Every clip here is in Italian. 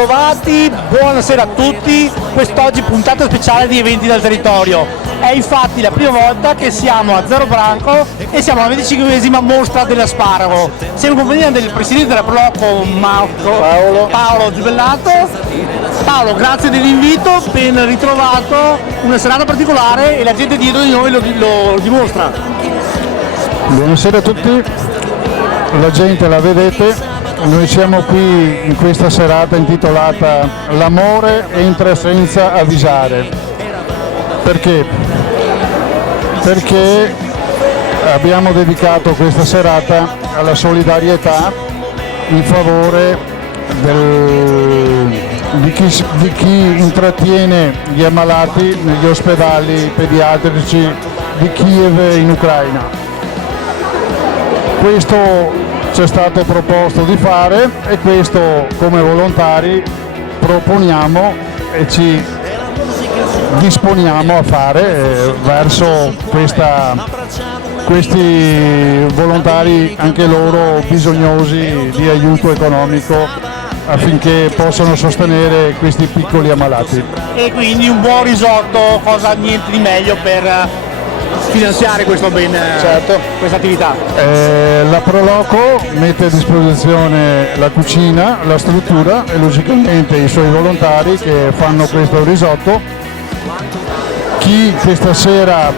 bentrovati, buonasera a tutti. Quest'oggi puntata speciale di eventi dal territorio. È infatti la prima volta che siamo a Zero Branco e siamo alla 25esima mostra dell'asparago. Siamo in compagnia del presidente della Proloco Paolo Giubellato. Paolo, grazie dell'invito, ben ritrovato, una serata particolare e la gente dietro di noi lo dimostra. Buonasera a tutti, la gente la vedete. Noi siamo qui in questa serata intitolata L'amore entra senza avvisare. Perché? Perché abbiamo dedicato questa serata alla solidarietà in favore di chi intrattiene gli ammalati negli ospedali pediatrici di Kiev in Ucraina. Questo ci è stato proposto di fare e questo come volontari proponiamo e ci disponiamo a fare verso questi volontari, anche loro bisognosi di aiuto economico affinché possano sostenere questi piccoli ammalati. E quindi un buon risotto, cosa niente di meglio per finanziare questa attività. La Proloco mette a disposizione la cucina, la struttura e logicamente i suoi volontari che fanno questo risotto. Chi questa sera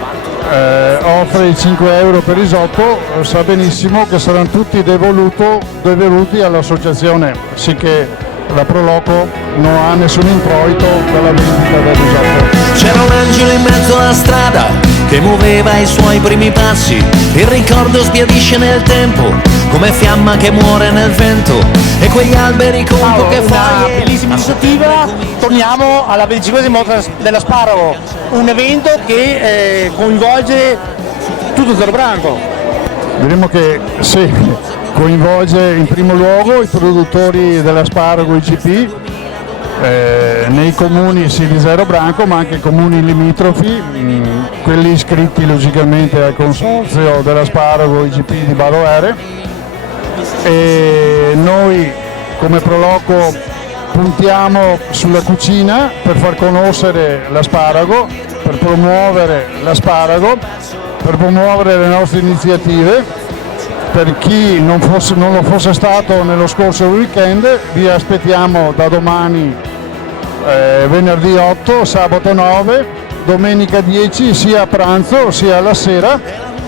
offre i 5 euro per risotto sa benissimo che saranno tutti devoluti all'associazione, sicché la Proloco non ha nessun introito dalla vendita del risotto. C'era un angelo in mezzo alla strada che muoveva i suoi primi passi, il ricordo sbiadisce nel tempo come fiamma che muore nel vento e quegli alberi con che una bellissima iniziativa. Torniamo alla 25esima mostra dell'asparago, un evento che coinvolge tutto Zero Branco. Diremmo che sì, coinvolge in primo luogo i produttori dell'asparago IGP nei comuni sì di Zero Branco, ma anche comuni limitrofi, quelli iscritti logicamente al consorzio dell'asparago IGP di Baroere. E noi come Proloco puntiamo sulla cucina per far conoscere l'asparago, per promuovere l'asparago, per promuovere le nostre iniziative. Per chi non lo fosse stato nello scorso weekend, vi aspettiamo da domani, venerdì 8, sabato 9, domenica 10, sia a pranzo sia alla sera.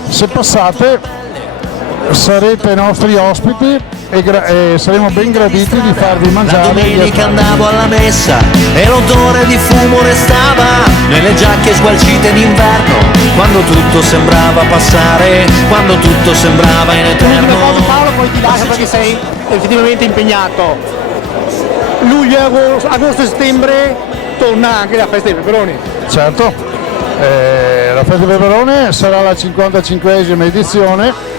Se passate sarete nostri ospiti e saremo ben graditi di farvi mangiare. La domenica andavo alla messa e l'odore di fumo restava nelle giacche sgualcite d'inverno, quando tutto sembrava passare, quando tutto sembrava in eterno. Paolo, poi ti lascio perché sei effettivamente impegnato. Luglio, agosto e settembre torna anche la festa dei peperoni. Certo, la festa dei peperoni sarà la 55esima edizione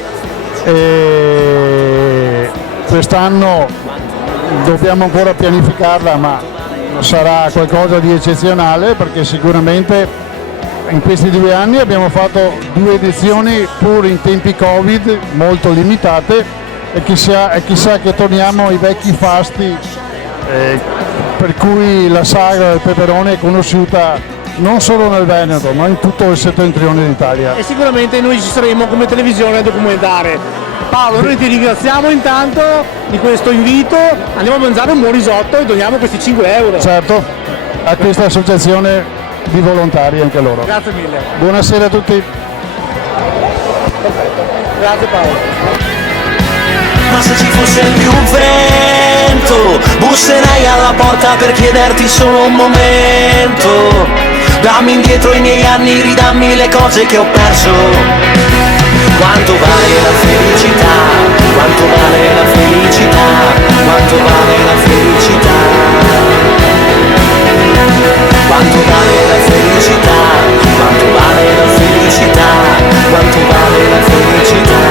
e quest'anno dobbiamo ancora pianificarla, ma sarà qualcosa di eccezionale perché sicuramente in questi 2 anni abbiamo fatto 2 edizioni pur in tempi Covid molto limitate e chissà che torniamo ai vecchi fasti per cui la sagra del peperone è conosciuta non solo nel Veneto ma in tutto il settentrione d'Italia. E sicuramente noi ci saremo come televisione a documentare. Paolo, noi ti ringraziamo intanto di questo invito, andiamo a mangiare un buon risotto e doniamo questi 5 euro. Certo, a questa associazione di volontari anche loro. Grazie mille. Buonasera a tutti. Perfetto. Grazie Paolo. Ma se ci fosse più vento, busserei alla porta per chiederti solo un momento. Dammi indietro i miei anni, ridammi le cose che ho perso. Quanto vale la felicità? Quanto vale la felicità? Quanto vale la felicità? Quanto vale la felicità? Quanto vale la felicità? Quanto vale la felicità?